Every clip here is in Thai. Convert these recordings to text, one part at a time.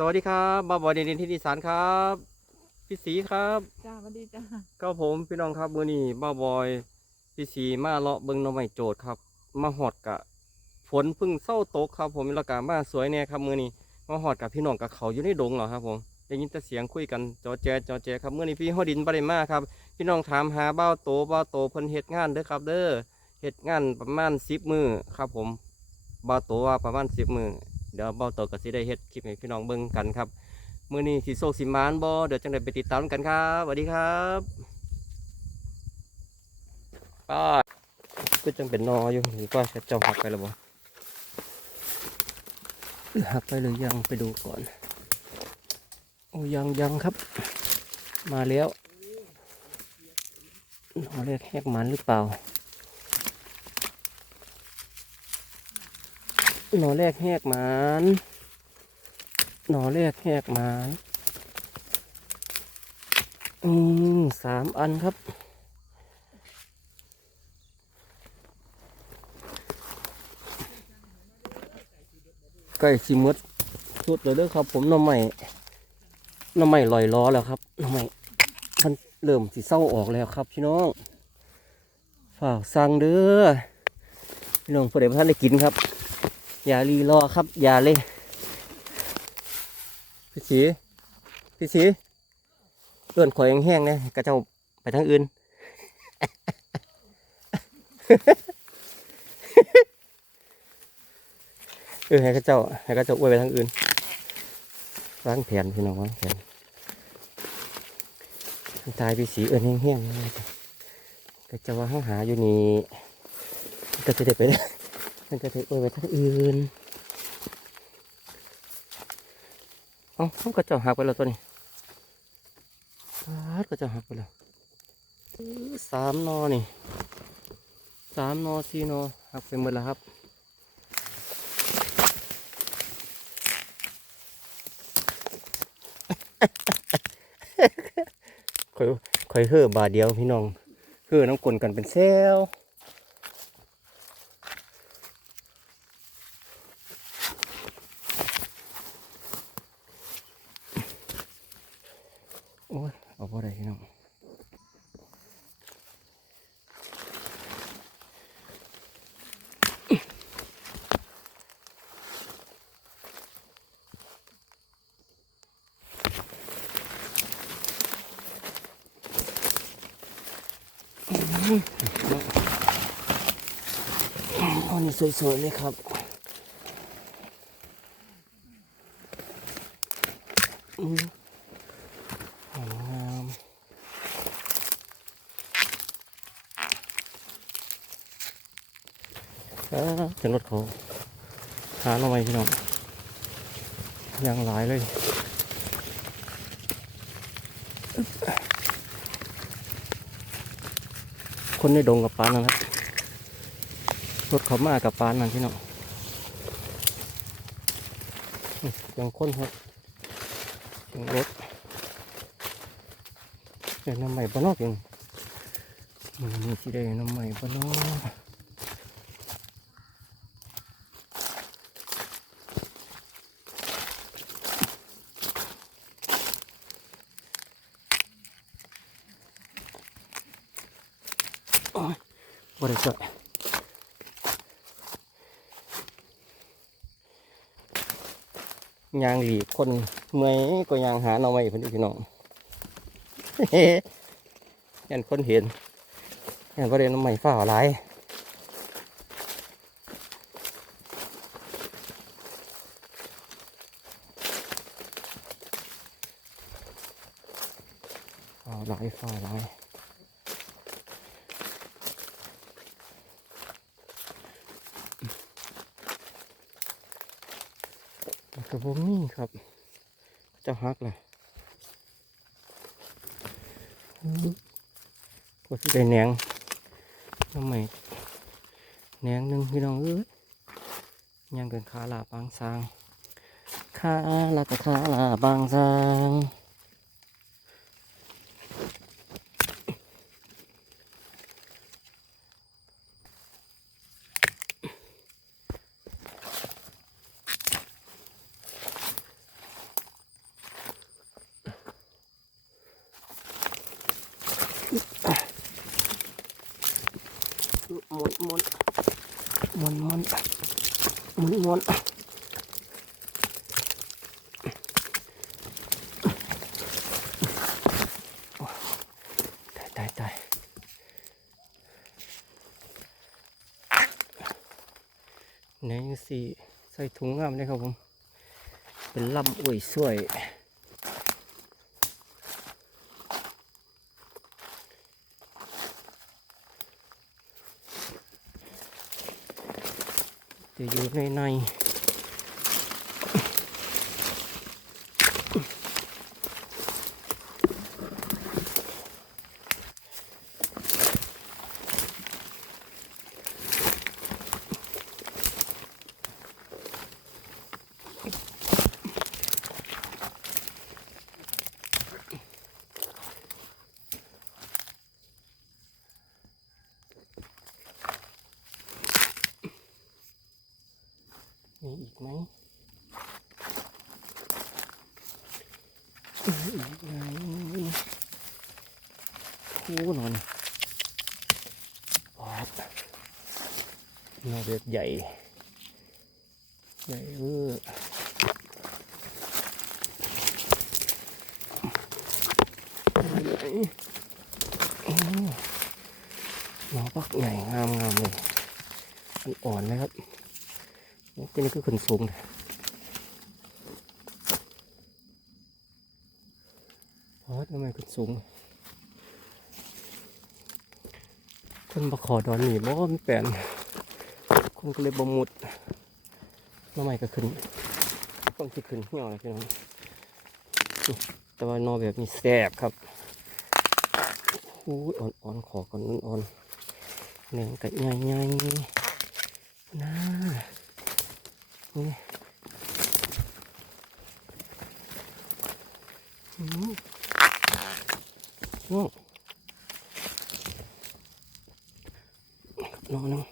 สวัสดีครับบาบอยเดนินที่ดีสานครับพี่สีครับจ้าสวัสดีจ้าก็ผมพี่น้องครับมื้อนี้บ้าบอยพี่สีมาเลาะเบิ่งหน่อไม้โจทย์ครับ มาหอดกะฝนเพิ่งเศร้าตกครับ ผมแล้วก็มาสวยแน่ครับมื้อนี้มาหอดกับพี่น้องกับเขาอยู่ในดงเหรอครับ ผมได้ยินแต่เสียงคุยกันจอแจจอแจครับมื้อนี้พี่ฮอดินบ่ได้มาครับ พี่น้องถามหาเบ้าโตเบ้าโตเพิ่นเฮ็ดงานเด้อครับ เด้อเฮ็ดงานประมาณ10มื้อครับ ผมเบ้าโตว่าประมาณ10มื้อ เดี๋ยวเบ้าโตก็สิได้เฮ็ดคลิปให้พี่น้องเบิ่งกันครับมื่อนี้สีโซกสิมานบอเดี๋ยวจังได้ไปติดตามกันครับสวัสดีครับป้าก็จังเป็นนออยู่หรือว่าเจ้าหักไปแล้วบ่หักไปหรือยังไปดูก่อนโอ้ยังยังครับ มาแล้วนอแรกแหกมันหรือเปล่า หนอแรกแหกมันหนอแรกแหกมันอืมสามอันครับไก่สิมดสุดเลยเด้อครับ ผมหน้ำใหม่น้ำใหม่ลอยล้อแล้วครับหน้ำใหม่มันเริ่มสิเศร้าออกแล้วครับ พี่น้องฝากสั่งเด้อพี่น้องผู้ใดบ่ท่านได้กินครับ อย่ารีรอครับ อย่าเลยพี่สีพี่สีเลื่อนข่อยแห้งๆนี่ยกระเจ้าไปทางอื่น เออให้กระเจ้าให้กระเจ้าอวยไปทางอื่นวางแผนพี่น้องวางแผนทางตายพี่สีเอื้อนแห้งๆนี่กระเจ้าว่าห้างหาอยู่นี่ก็จะได้ไปได้ มันจะได้อวยไปทางอื่น เอ้าเขาก็เจะหักไปแล้วตัวนี้ปาดก็เจะหักไปแล้วสามนอนี่สามนอสี่นอหักไปหมดแล้วครับค่อยค่อยเฮ่อบาเดียวพี่น้องเฮ่อน้ำกลนกันเป็นเซลลโอ้ยเอาได้พี่น้องอันนี้สวยๆเลยครับอืมสวยงามอ่า จังรถเขาหาเราไว้พี่น้องยังหลายเลยคนในดงกับปานนะครับ รถเขามากับปานนั่นพี่น้องยังคนครับยังรถเดี๋ยวน้ำใหม่บ้านนอกยังมันมีที่ได้น้ำใหม่บ้านนอก ริสุทธิ์ยางหลีกคนเมื่อยก็ยางหาหน่อไม้พิ่นอีกพี่น้องเฮ้ยันคนเห็นยันประเด็นน้ำใหม่ฝ้าหลายฝ้าหลายฝ้าหลายกระ บอกนี่ครับเจ้าฮักเลยกดได้แหนงน้ำใหม่แหนงหนึ่งพี่น้องเอ้ยยังเกินขาลาบางซางขาลากับขาลาบางซาง หมุนม้วนตายตายตายไหนสิใส่ถุงงามเลยครับผม เป็นลำอุ่ยสวย จะอยู่ในในมีอีกไหมมีอีกไหมโอ้นอนปอดนอเบ็ด ใหญ่ ใหญ่เวอร์หญ่โอ้หมอปักใหญ่งามงามเลยมันอ่อนนะครับ cái này cứ khẩn xuống này hết cái này khẩn xuống คนมาขอดอนหนีบ่มีแปลน คนก็เลยบ่มุดน้อใหม่ก็ขึ้นต้องที่ขึ้นเหี่ยวเลยพี่น้องแต่ว่านอแบบนี้แซ่บครับอู้ยอ่อนๆขอก่อนอ่อนๆแหนงกะใหญ่ๆน่านี่อืมง่วงนอนนึง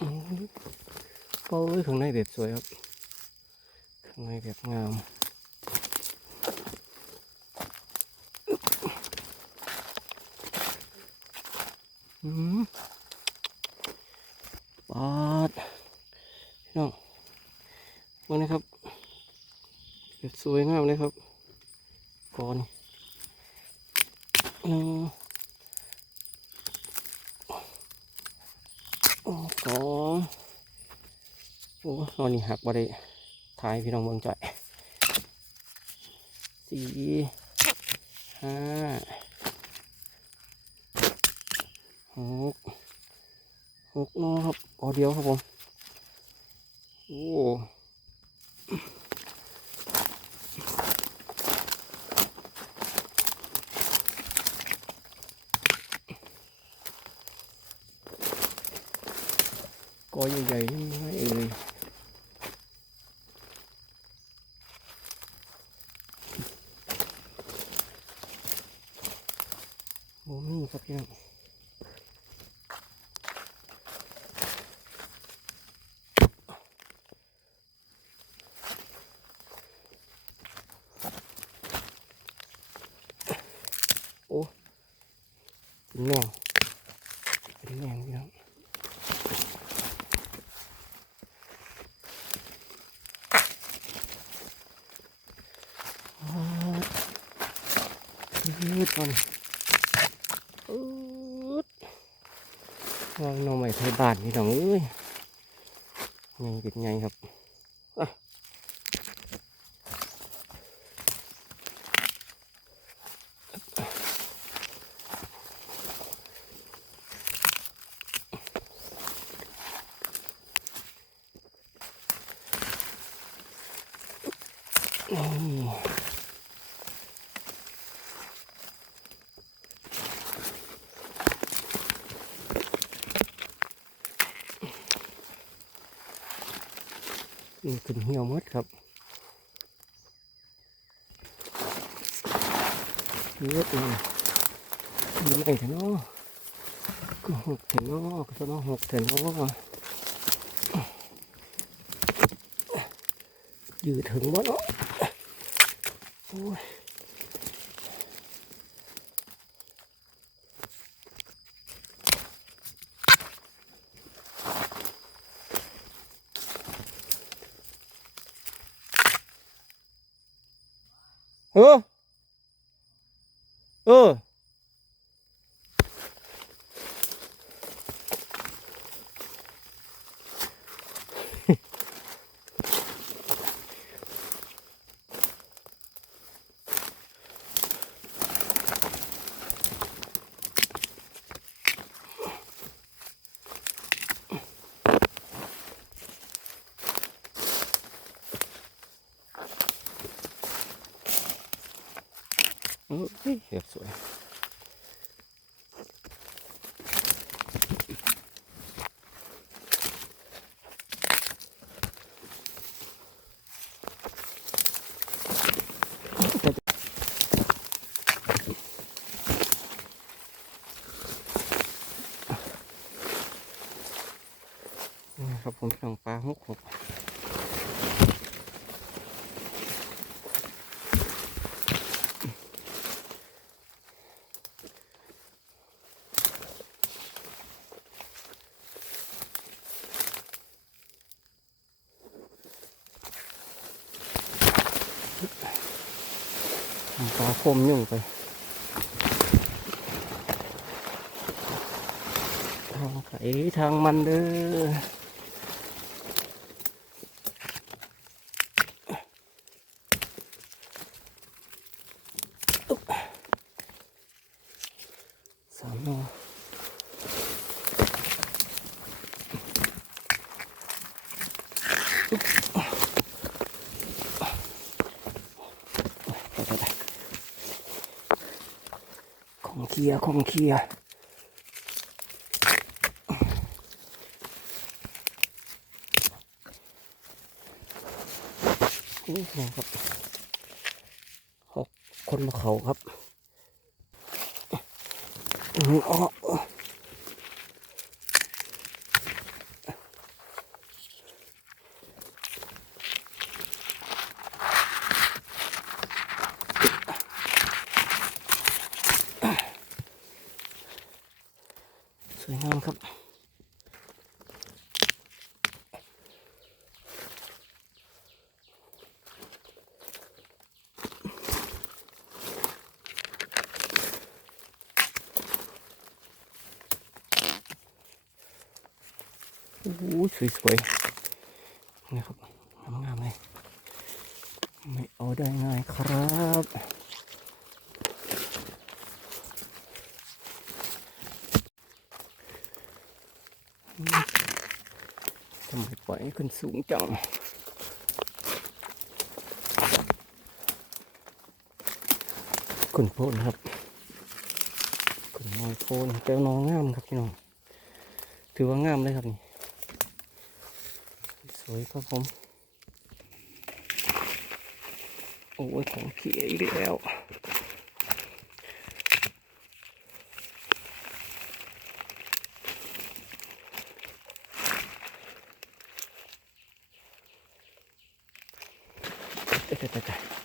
อืม โอ้ยข้างในแบบสวยครับ ข้างในแบบงามอืมปาดพี่น้องมาเลยครับเก็บสวยงามเลยครับก่อนอืมโอ้สองโอ้นอนนี่ หักบ่ได้ายพี่น้องเบิ่งจ่อยสี่ห้าหกหกนอครับอ๋อเดียวครับผม โอ้กอใหญ่ๆนี่ไม่เอ่ยโอ้มีครับพี่น้อง โอ้เป็น แมงเป็นแมงพี่น้องยืดก่อนอืดวางหน่อไม้ไทยบาทพี่น้องเอ้ยไงเป็นไงครับ ขึ้นเหี่ยวมดครับเยอะเลยดีไหมเถอะเนาะก็หกเถอะเนาะก็จะมาหกเถอะเนาะยืดถึงบ่เนาะโอ้ย ออ เออ เฮ้ยเห็บสวย นี่ครับผมพี่น้องปลาหกหกปลาค มยุ่งไปทางไขทางมันเด้อสามโล ของเคลียของเคลียนี่ครับหกคนมาเขาครับอืมอ๋อ งามครับโอ้โหสวยๆนี่ครับงามๆเลยไม่เอาได้ง่ายครับอืมทำไมป ล่อยให้ขึ้นสูงจังขึ้นโพนครับขึ้นน้อยโพนเจ้าน้องงามครับพี่น้อง ถือว่างามเลยครับนี่ สวยครับผม โอ้ยของเขียอีกแล้ว เอ๊ะเอ๊ะเอ๊ะเอ๊ะ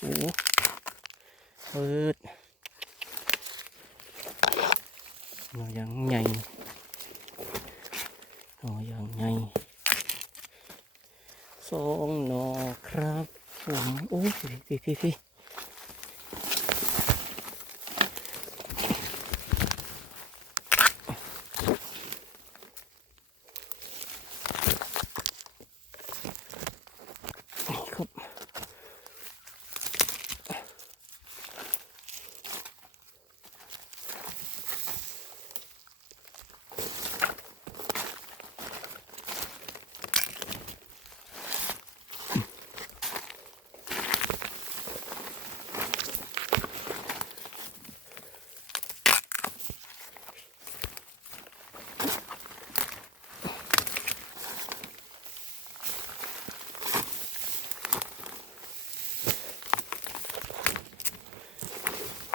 โอ้เปิดหน่อยังใหญ่หน่อยังใหญ่สองหน่อครับผมโอ้ย พี่พี่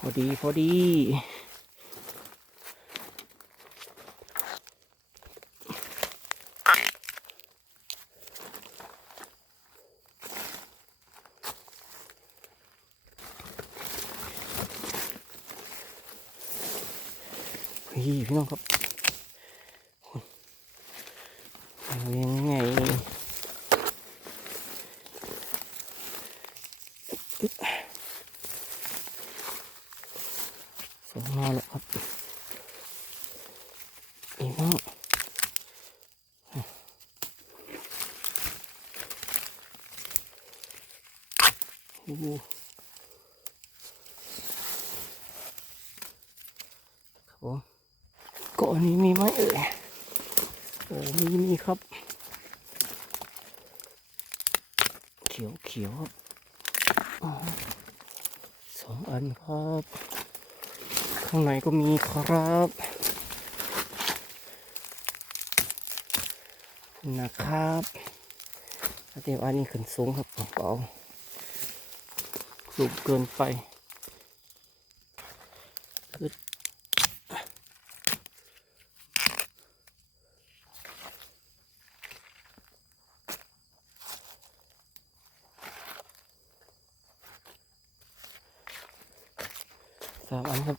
อดีพอดี พี่น้องครับ สองอันครับ ข้างในก็มีครับนะครับเดี๋ยวอันนี้ขึ้นสูงครับเปล่าสูงเกินไปอึดสามอันครับ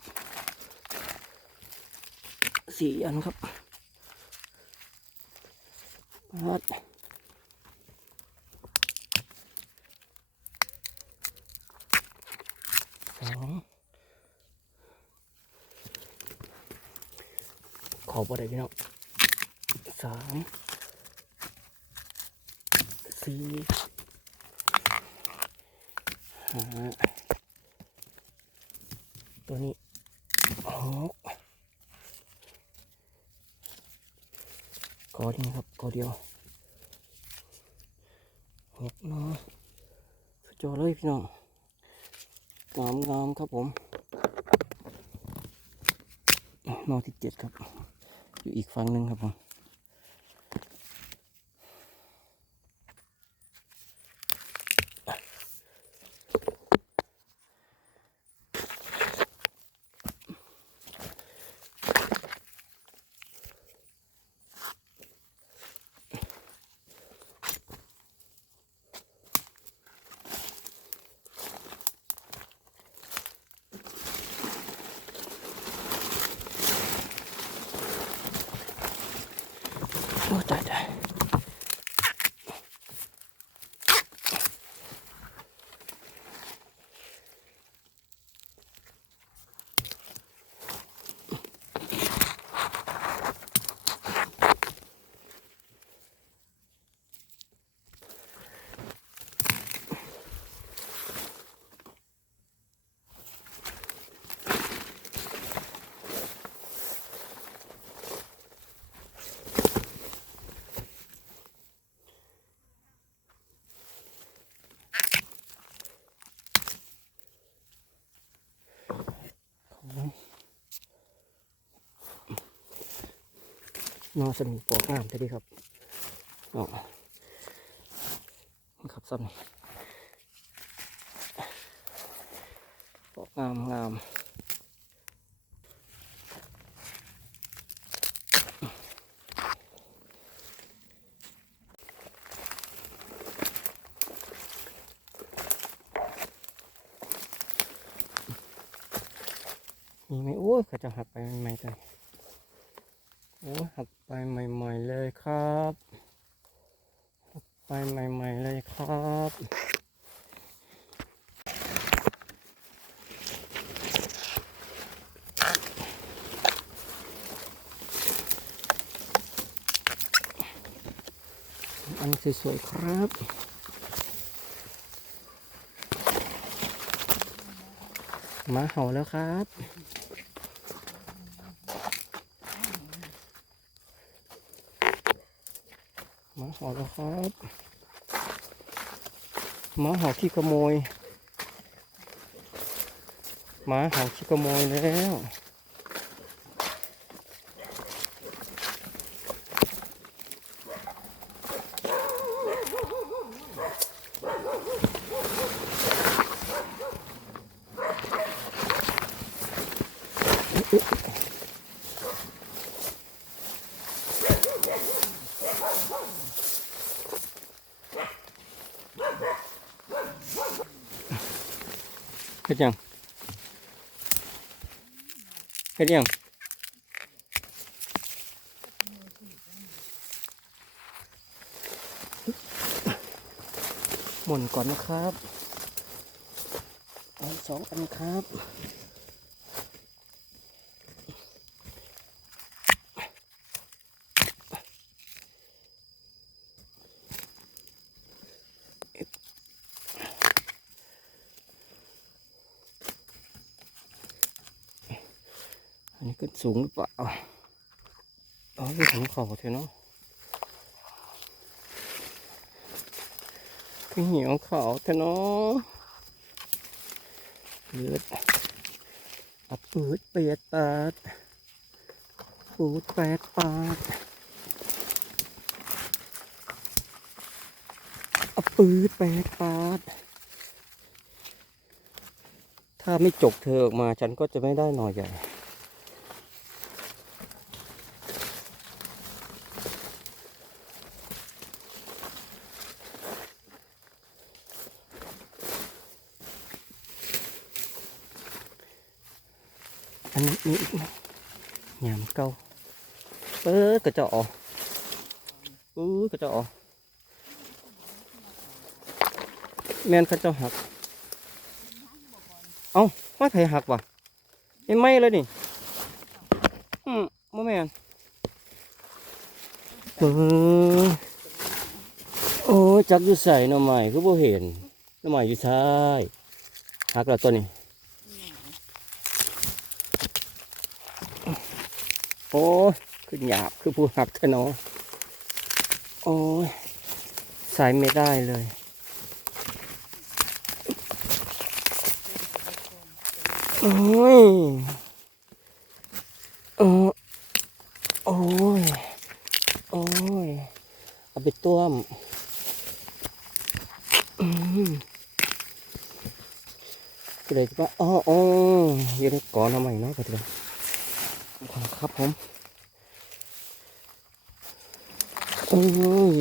สี่อันครับปัดสองขอบ่ได้พี่น้องสามสี่ห้าตัวนี้หก อนี้ครับกอเดียวหกเนาะสุดยอดเลยพี่น้องงามงามครับผมนอที่เจ็ดครับ อยู่อีกฝั่งหนึ่งครับผม นอสนิทปอกงามได้ดีครับอ๋อครับซ้ำนี่ปอกงามงามมีไหมโอ้ยเขาจะหักไปใหม่ๆกันโอ้ยหักไปใหม่ๆเลยครับหักไปใหม่ๆเลยครับ อันสวยๆครับมาเห่าแล้วครับ มาเห่าแล้วครับ หมาเห่าขี้ขโมยหมาเห่าขี้ขโมยแล้ว ยังเฮ็ดยังหมุนก่อนนะครับสองอันครับ อันนี้ก็สูงหรือเปล่าอ๋อเป็นของเขาเถอะเนาะเป็นเหี่ยวเขาเถอะเนาะเลือดอับปืดเปียดปาดปูดแปดปาดอับปืดแปดปาดถ้าไม่จกเธอออกมาฉันก็จะไม่ได้หน่อใหญ่ อันนี้มีอีกไหมยาม เก่าเปิดกระเจาะอู้กระเจาะแมนกระเจาะหัก เอ้าไม่ไผหักว่ะไม่ไหมเลยนี่ อืมบ่แม่นเบิ่งโอ้ยจักอยู่ใส่หน่อไม้คือบ่เห็นหน่อไม้อยู่ซ้ายหักแล้วตัวนี้ โอ้ยคือหยาบคือผู้หักเถอะเนาะโอ้ยใส่ไม่ได้เลยโอ้ยเออโอ้ยโอ้ยเอาไปต้วมอืมก็เลยว่าอ๋ออ๋อยังได้ก่อนทำไมเนาะก็ถือขอ ครับผมโอ้ย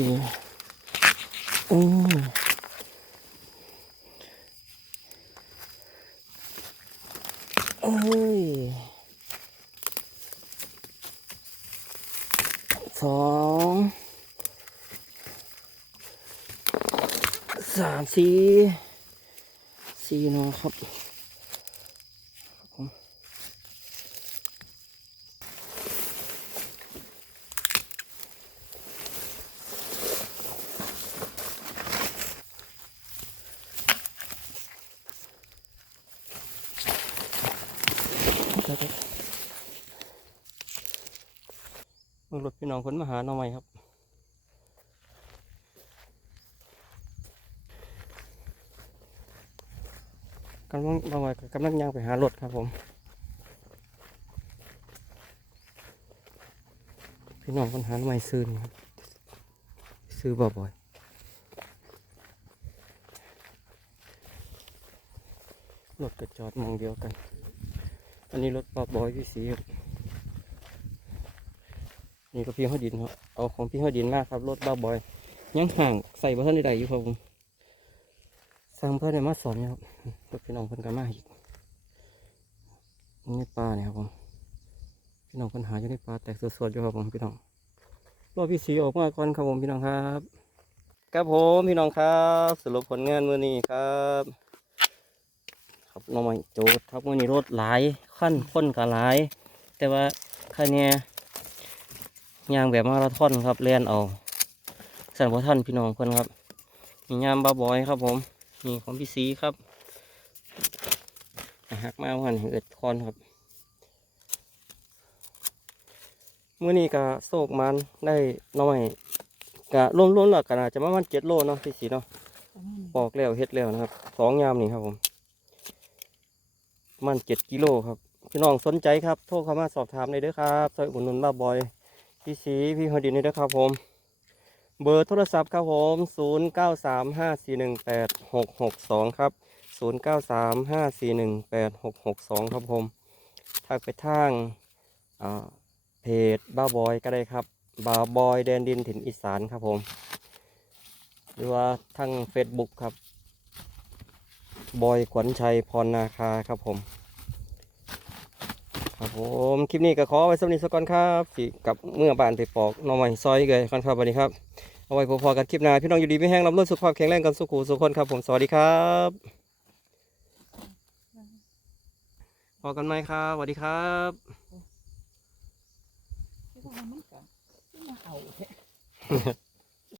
โอ้ยโอ้ยสองสามสี่สี่นอะครับ เดี๋ยวๆมึงรถพี่น้องคนมาหาหน่อไม้ครับกำลังบางวันกำลังย่างไปหารถครับผม พี่น้องคนหาหน่อไม้ซื้อนี่ครับ ซื้อบ่อยๆรถก็จอดมองเดียวกัน อันนี้รถปอบอยพี่สีครับนี่ก็พี่ห้อดินครับเอาของพี่ห้อดินมากครับรถบ้าบอย ยังห่างใส่บ้านใดๆอยู่ครับผมสร้างเพื่อนได้มาสอนอยู่ครับรถพี่น้องเพิ่นกันมาอีกนี่ปลาเนี่ยครับผมพี่น้องเพิ่นหาอยู่ในปลาแตกสดๆอยู่ครับผมพี่น้องรอพี่สีออกมาก่อนครับผมพี่น้องครับครับผมพี่น้องครับ สรุปผลงานมื้อนี้ครับ ครับน้องใหม่โจทย์ครับมื้อนี้รถหลายขั้นคนก็หลาย แต่ว่าคันเนี้ยยางแบบมาราธอนครับเลียนเอาสั่นพอท่านพี่น้องเพิ่นครับมียามบาบอยครับผมนี่ของพี่สีครับหักมาวันเอิดคอนครับเมื้อนี้ก็โศกมันได้น้อยก็รวมๆแล้วก็น่าจจะประมาณเจ็ดโลเนาะพี่สีเนาะปอกแล้วเฮ็ดแล้วนะครับสองยามนี่ครับผม มันเจ็ดกิโลครับพี่น้องสนใจครับโทรเข้ามาสอบถามได้เด้อครับซอยอุดหนุนบ้าบอย พี่สีพี่ฮอดินนี่ด้วยครับผม เบอร์โทรศัพท์ครับผม0 9 3 5 4 1 8 6 6 2ครับ0 9 3 5 4 1 8 6 6 2ครับผมทักไปทางเพจบ้าบอยก็ได้ครับบ้าบอยแดนดินถิ่นอีสานครับผม หรือว่าทาง Facebook ครับ บอยขวัญชัยพรนาคาครับผมครับผมคลิปนี้ก็ขอไว้สำหรับนิทสก่อนครับสิกับเมื่อบานไปปอกหน่อไม้ซอยเลยกันครับสวัสดีครับเอาไว้พอๆกันคลิปหน้าพี่น้องอยู่ดีไม่แห้งลำเลิศสุขภาพแข็งแรงกันสุขุสุขคนครับผมสวัสดีครับพอกันไหมครับสวัสดีครับที่ว่ามันก็ที่มาเอาแท้